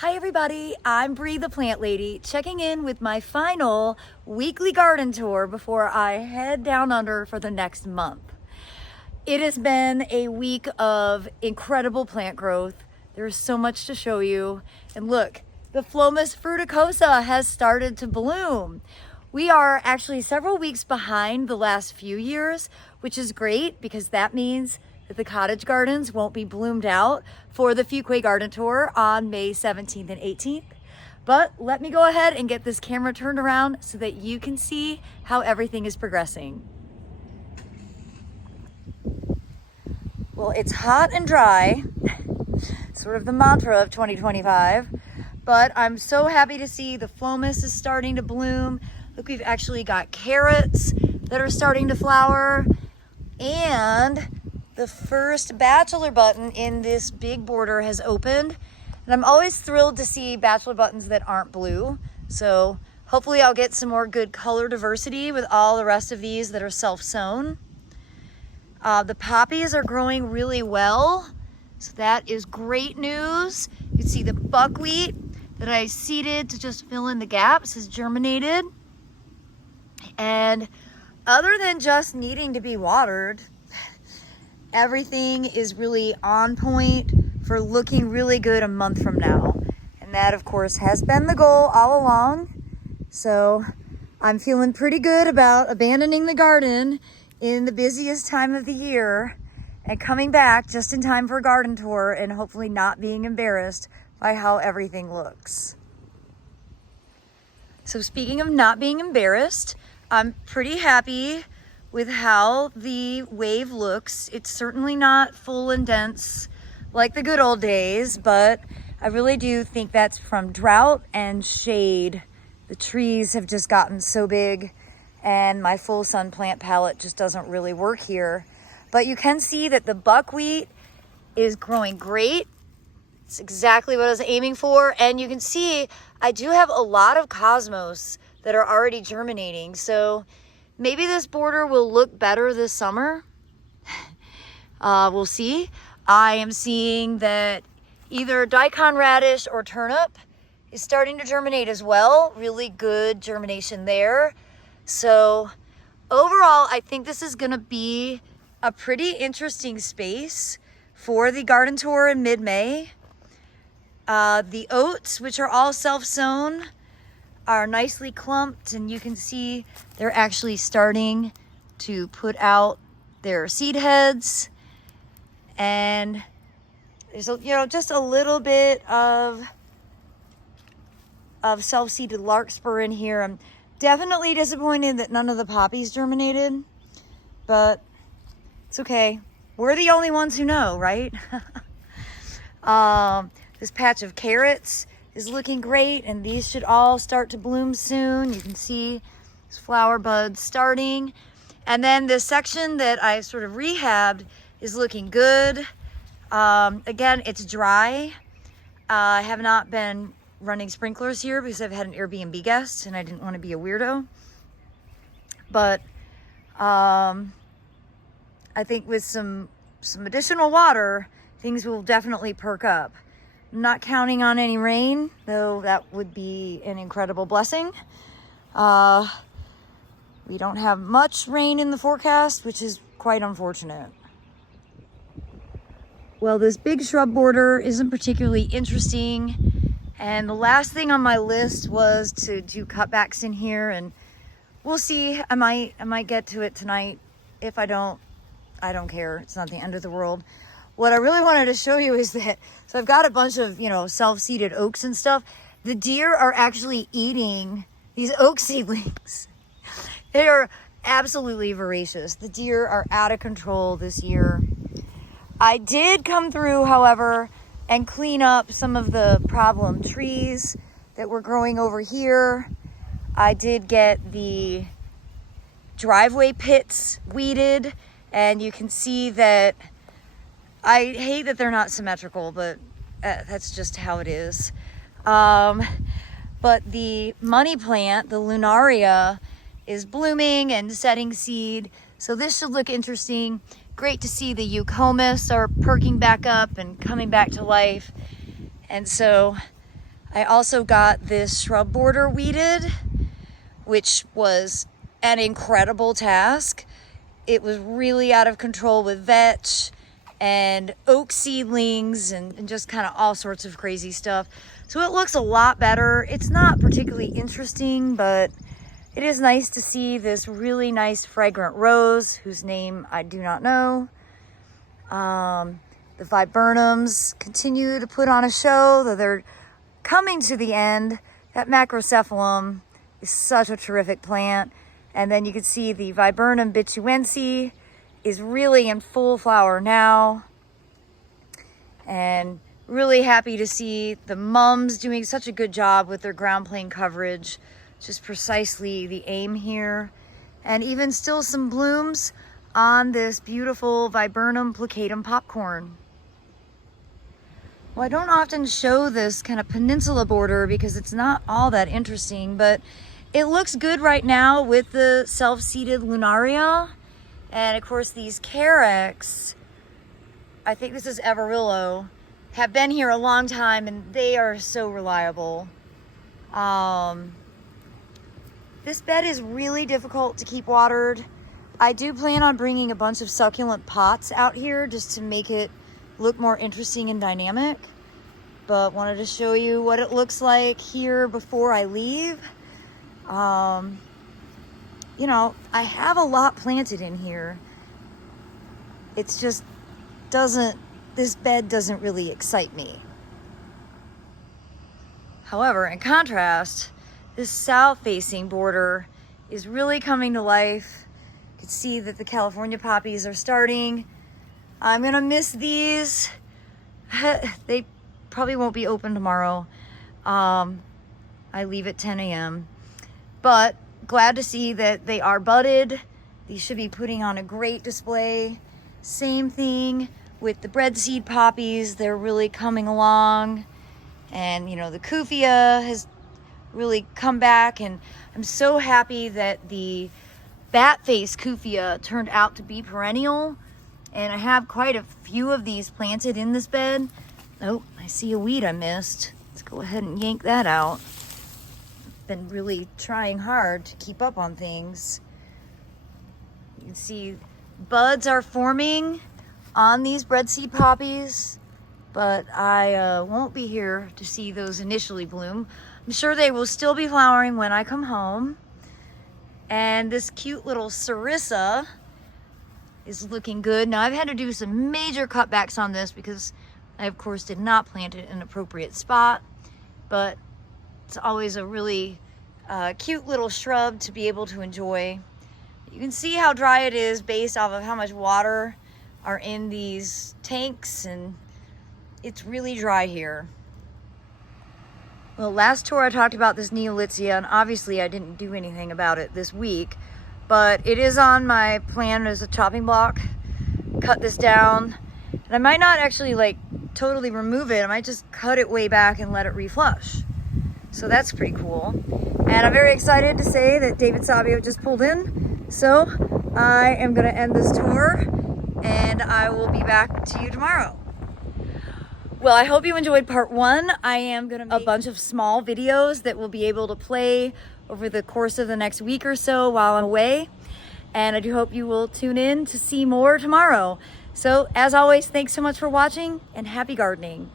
Hi everybody, I'm Bree the Plant Lady, checking in with my final weekly garden tour before I head down under for the next month. It has been a week of incredible plant growth. There's so much to show you. And look, the Phlomis fruticosa has started to bloom. We are actually several weeks behind the last few years, which is great because that means that the cottage gardens won't be bloomed out for the Fuquay Garden Tour on May 17th and 18th. But let me go ahead and get this camera turned around so that you can see how everything is progressing. Well, it's hot and dry, sort of the mantra of 2025, but I'm so happy to see the Phlomis is starting to bloom. Look, we've actually got carrots that are starting to flower, and the first bachelor button in this big border has opened. And I'm always thrilled to see bachelor buttons that aren't blue. So hopefully I'll get some more good color diversity with all the rest of these that are self-sown. The poppies are growing really well. So that is great news. You can see the buckwheat that I seeded to just fill in the gaps has germinated. And other than just needing to be watered, everything is really on point for looking really good a month from now. And that, of course, has been the goal all along. So I'm feeling pretty good about abandoning the garden in the busiest time of the year and coming back just in time for a garden tour and hopefully not being embarrassed by how everything looks. So speaking of not being embarrassed, I'm pretty happy with how the wave looks. It's certainly not full and dense like the good old days, but I really do think that's from drought and shade. The trees have just gotten so big and my full sun plant palette just doesn't really work here. But you can see that the buckwheat is growing great. It's exactly what I was aiming for. And you can see I do have a lot of cosmos that are already germinating. So maybe this border will look better this summer. We'll see. I am seeing that either daikon radish or turnip is starting to germinate as well. Really good germination there. So overall, I think this is going to be a pretty interesting space for the garden tour in mid-May. The oats, which are all self-sown, are nicely clumped, and you can see they're actually starting to put out their seed heads. And there's just a little bit of self-seeded larkspur in here. I'm definitely disappointed that none of the poppies germinated, but it's okay. We're the only ones who know, right? This patch of carrots is looking great, and these should all start to bloom soon. You can see these flower buds starting. And then this section that I sort of rehabbed is looking good. Again, it's dry. I have not been running sprinklers here because I've had an Airbnb guest and I didn't want to be a weirdo. But I think with some additional water, things will definitely perk up. I'm not counting on any rain, though that would be an incredible blessing. We don't have much rain in the forecast, which is quite unfortunate. Well, this big shrub border isn't particularly interesting. And the last thing on my list was to do cutbacks in here, and we'll see. I might get to it tonight. If I don't care. It's not the end of the world. What I really wanted to show you is that, so I've got a bunch of, self-seeded oaks and stuff. The deer are actually eating these oak seedlings. They are absolutely voracious. The deer are out of control this year. I did come through, however, and clean up some of the problem trees that were growing over here. I did get the driveway pits weeded, and you can see that I hate that they're not symmetrical, but that's just how it is. But the money plant, the lunaria, is blooming and setting seed. So this should look interesting. Great to see the eucomis are perking back up and coming back to life. And so I also got this shrub border weeded, which was an incredible task. It was really out of control with vetch and oak seedlings and just kind of all sorts of crazy stuff. So it looks a lot better. It's not particularly interesting, but it is nice to see this really nice fragrant rose, whose name I do not know. The viburnums continue to put on a show, though they're coming to the end. That macrocephalum is such a terrific plant. And then you can see the viburnum bituense is really in full flower now. And really happy to see the mums doing such a good job with their ground plane coverage. Just precisely the aim here. And even still some blooms on this beautiful viburnum plicatum popcorn. Well, I don't often show this kind of peninsula border because it's not all that interesting, but it looks good right now with the self-seeded lunaria. And of course these carex, I think this is Everillo, have been here a long time and they are so reliable. This bed is really difficult to keep watered. I do plan on bringing a bunch of succulent pots out here just to make it look more interesting and dynamic, but wanted to show you what it looks like here before I leave. You know, I have a lot planted in here. It's just this bed doesn't really excite me. However, in contrast, this south-facing border is really coming to life. You can see that the California poppies are starting. I'm gonna miss these. They probably won't be open tomorrow. I leave at 10 a.m. But glad to see that they are budded. These should be putting on a great display. Same thing with the breadseed poppies. They're really coming along. And you know, the Kufia has really come back, and I'm so happy that the bat face Kufia turned out to be perennial. And I have quite a few of these planted in this bed. Oh, I see a weed I missed. Let's go ahead and yank that out. Been really trying hard to keep up on things. You can see buds are forming on these breadseed poppies, but I won't be here to see those initially bloom. I'm sure they will still be flowering when I come home. And this cute little Sarissa is looking good. Now I've had to do some major cutbacks on this because I of course did not plant it in an appropriate spot, but it's always a really cute little shrub to be able to enjoy. You can see how dry it is based off of how much water are in these tanks, and it's really dry here. Well, last tour I talked about this Neolithia, and obviously I didn't do anything about it this week, but it is on my plan as a chopping block. Cut this down, and I might not actually like totally remove it. I might just cut it way back and let it reflush. So that's pretty cool. And I'm very excited to say that David Sabio just pulled in. So I am gonna end this tour and I will be back to you tomorrow. Well, I hope you enjoyed part one. I am gonna make a bunch of small videos that will be able to play over the course of the next week or so while I'm away. And I do hope you will tune in to see more tomorrow. So as always, thanks so much for watching and happy gardening.